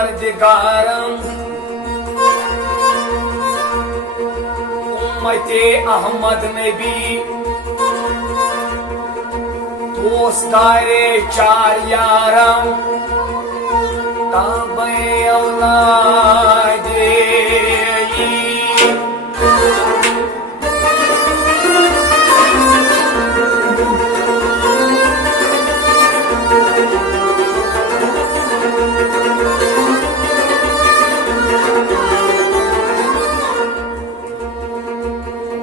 परवरदिगारम उम्मते अहमद नबी दोस्तारे चार यारम ताबे औलादे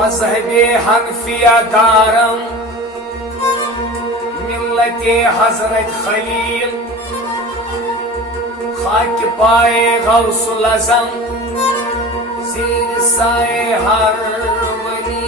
मजहबे हनफिया दारम मिल्लते हजरत खलील खाक पाए गौसुल आज़म ज़ीर साए हर वली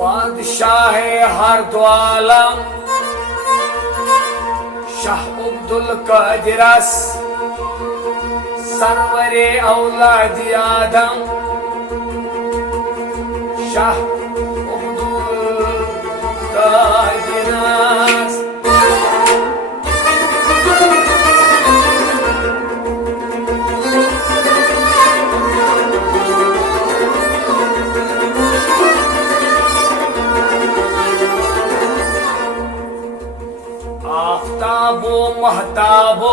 बादशाह हर दो आलम शाह अब्दुल कादिरस सरवरे औलाद आदम शाह अब्दुल कादिरस आफ्ताबो महताबो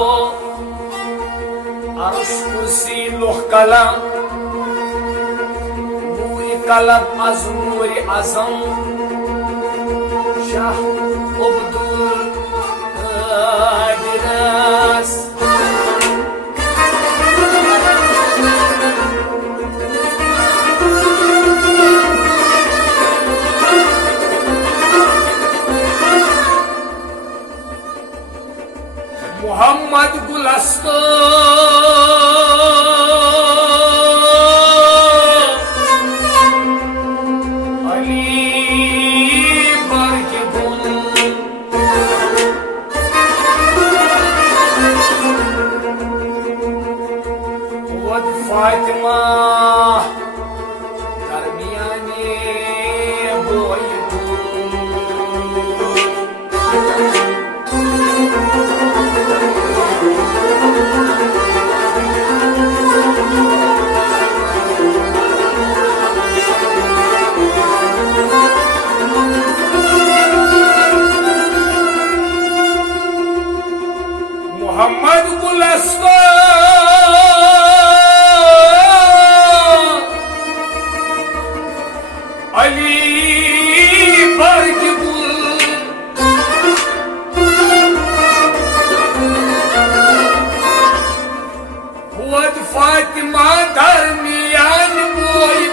अर्श कुर्सी लोह कलम नूर कलम अज नूर आज़म शाह अब्दुल कादिरस मोहम्मद गुलस्तो अली बरगुल वद फातिमा दरमियाने बोई मोहम्मद गुलस्तो अली बरगुल वद फातिमा दरमियान बोई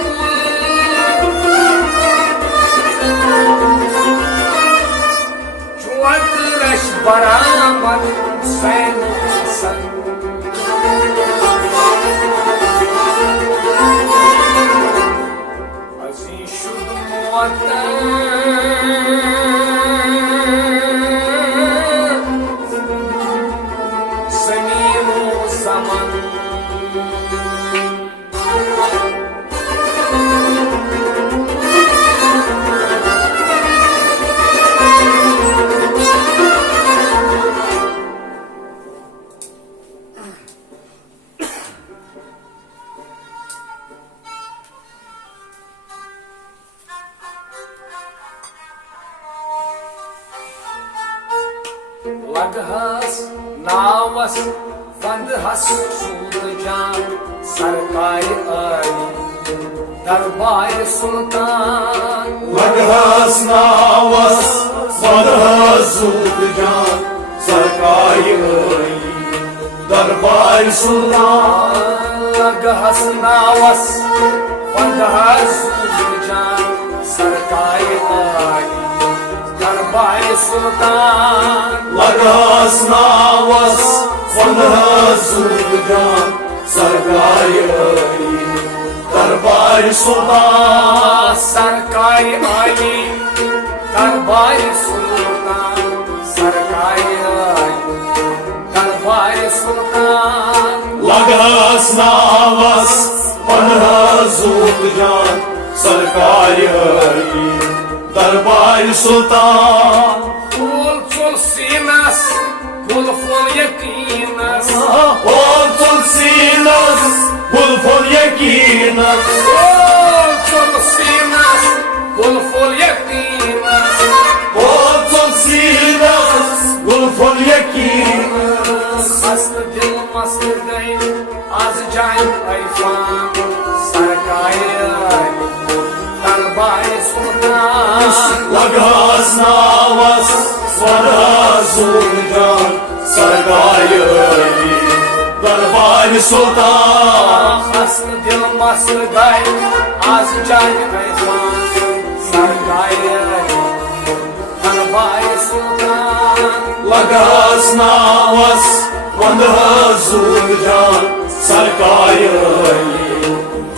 चुवत रश बरामद हुसैन हसन अज़ीज़ शुद मुअत्तल समीउ ज़मन लगहस नावस वंदहस सूद जान सरकार आली दरबार सुल्तान लगहस नावस वंदहस सूद जान सरकार आली दरबार सुल्तान लगहस नावस वंदहस सूद जान सरकार आली दरबार सुल्तान लगहस नावस वंदहस सूद जान सरकार आली दरबार सुल्तान सरकार आली दरबार सुल्तान सरकार आली Lagas navas Vanhazut jan Sarkari Darbar Sultan Ul çol sinas, kul fol yakinas. Olsun sinas Bulful yakinas Ul çol sinas, kul fol yakinas. Olsun sinas Bulful yakinas Mast dil mast gain, az jain ayfan. Sarkay Darbar Sultan. Lagas navas Vanhazut jan Sarkari Darbar Sultan Mast dil mast gain, az jain ayfan. Sarkay Darbar Sultan. Lagas navas Vanhazut jan Sarkari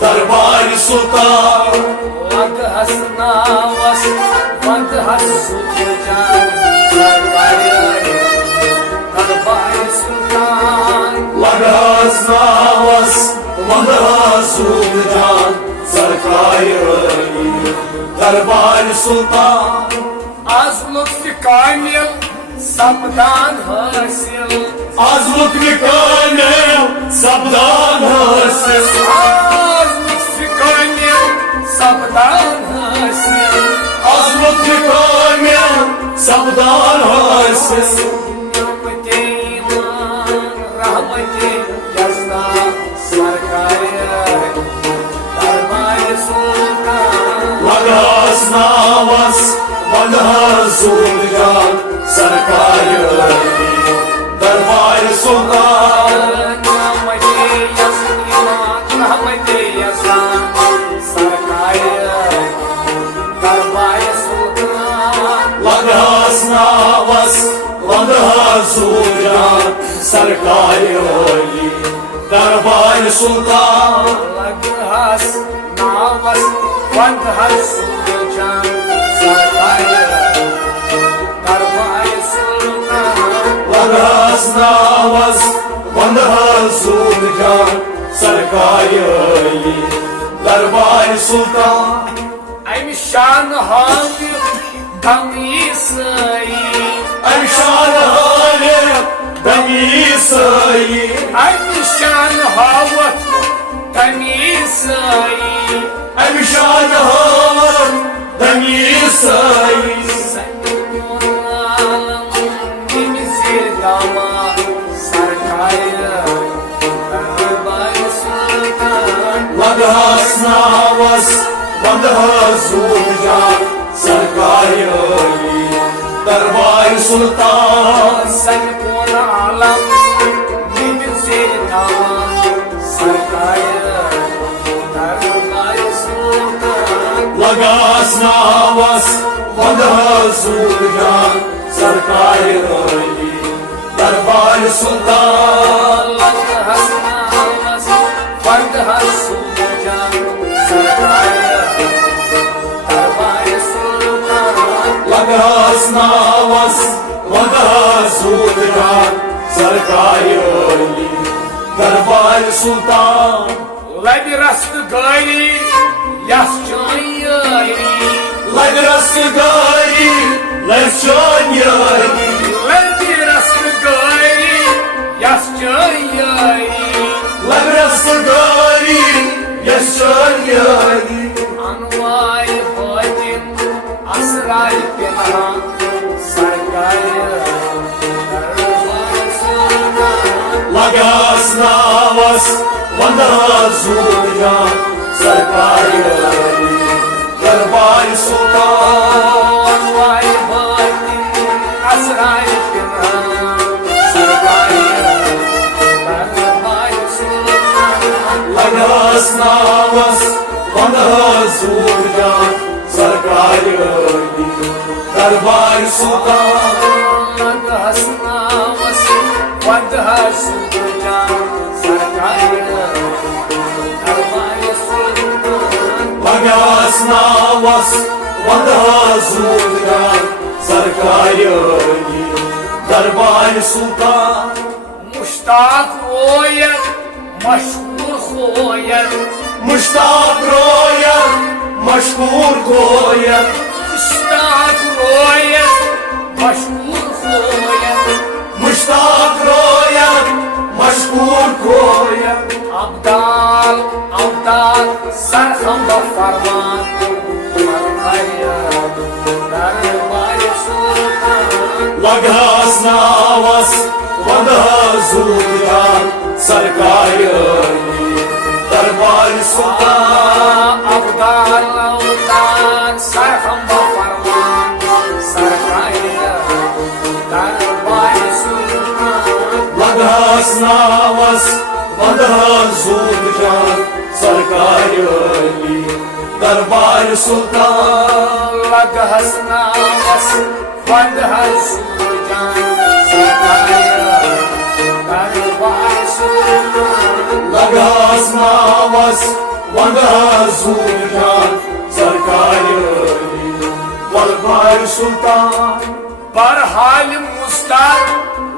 Darbar Sultan Lagas navas, vand hasujan. Sarkay Darbar Sultan. Lagas navas Vanhazut jan Sarkari Darbar Sultan Az lütfi kamil, sapdan hasil. Az lütfi kamil Sabdan hasil Az lütfi kamil, sapdan hasil. Az lütfi kamil Sabdan hasil Rahmeti iman, rahmeti yazda. Sarkay Darbar Sultan. Lagas navas Vanhazut jan Sarkari Darbar Sultan Rahmeti yazda, rahmeti yazda. Sarkay Darbar Sultan. Lagas navas Vanhazut jan Sarkari Darbar Sultan Lagas navas, vand hasujan. Sarkay Darbar Sultan. Lagas navas Vanhazut jan Sarkari Darbar Sultan I'm shan hamir kamisai. Emşan halim beni sayı I'm shan havat kamisai. Emşan halim beni sayı Sanıyorum temizir dama. Sarkay Darbar Sultan. Lagas navas Vanhazut jan Sarkari Darbar Sultan Sen kul alam temizir dama. Sarkay Darbar Sultan. Lagas navas Vanhazut jan Sarkari Darbar Sultan Lagas navas, vand hasujan. Sarkay Darbar Sultan. Lagas navas Vanhazut jan Sarkari Darbar Sultan Labi rastı gayri, yasçın yari. Lagras gari Lescan yari Labi rastı gayri, yasçın yari. Lagras gari Lescan yari Anvay badin, asray pinhan. Sarkay Darbar Sultan. Lagas navas Vanhazut jan Sarkari Darbar Sultan Anvay badin, asray pinhan. Sarkay Darbar Sultan. Lagas navas Vanhazut jan Sarkari Darbar Sultan Lagas navas, vand hasujan. Sarkay Darbar Sultan. Lagas navas Vanhazut jan Sarkari Darbar Sultan Muştak royet, मशहूर खोयल Mushtaq royal मशहूर कोयल Mushtaq royal मशहूर खोयल Mushtaq royal मशहूर कोयल अब्दाल अब्दाल सरखम फरमान दरबार सुल्तान लगहस नावस वंदहस जूदान सरकार दरबार सुल्तान अब्दाल अब्दाल सरखम फरमान सरकार दरबार सुल्तान लगहस नावस वंदहस जूदान सरकार दरबार सुल्तान लगहस नावस वंदहस जूदान सरकार दरबार सुल्तान लगहस नावस वंदहस जूदान सरकार दरबार सुल्तान बरहाल मुस्तार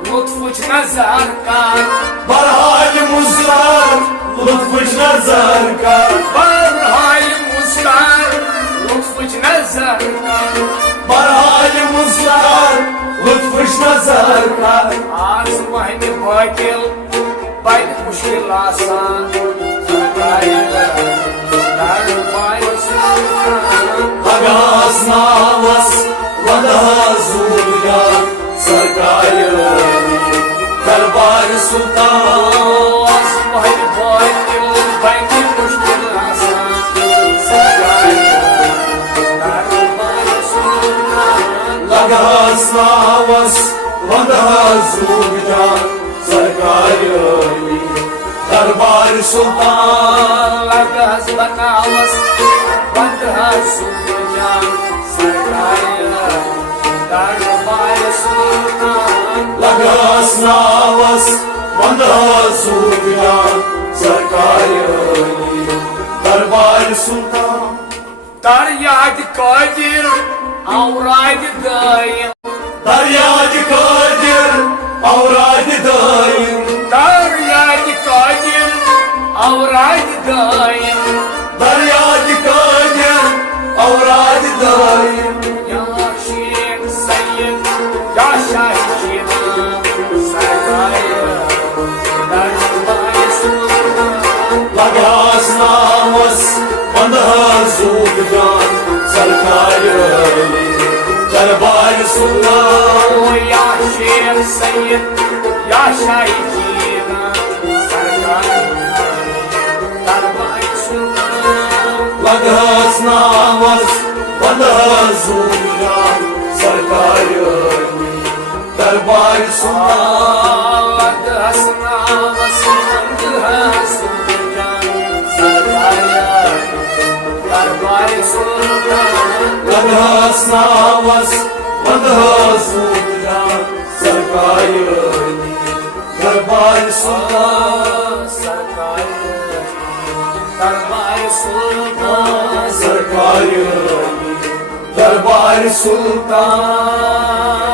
लुत्फुच नजर कर बरहाल मुस्तार लुत्फुच नजर कर बरहाल मुस्तार लुत्फुच नजर कर बरहाल मुस्तार लुत्फुच नजर कर आज वहन बाकिल बद मुश्किल आसान दरबार सुल्तान लगहस नावस वंदहस जूदान सरकार दरबार सुल्तान आज वहन बाकिल बद मुश्किल आसान दरबार सुल्तान लगहस नावस वंदहस जूदान सरकार दरबार सुल्तान लगहस बनावस वंदहस जूदान सरकार दरबार सुल्तान लगहस नावस वंदहस जूदान सरकार दरबार सुल्तान दरियाद कादिर औराद दायम दरियाद कादिर औराद दायम दरियाद कादिर औराद दायम दरियाद कादिर औराद दायम या शेख सैयद या शाही शीना सरकार दरबार सुल्तान लगहस नावस वंदहस जूदान सरकार दरबार सुल्तान या शेख सैयद या शाही शीना सरकार दरबार सुल्तान लगहस नावस वंदहस जूदान सरकार दरबार सुल्तान लगहस नावस वंदहस जूदान सरकार दरबार सुल्तान लगहस नावस वंदहस जूदान सरकार दरबार सुल्तान सरकार दरबार सुल्तान सरकार दरबार सुल्तान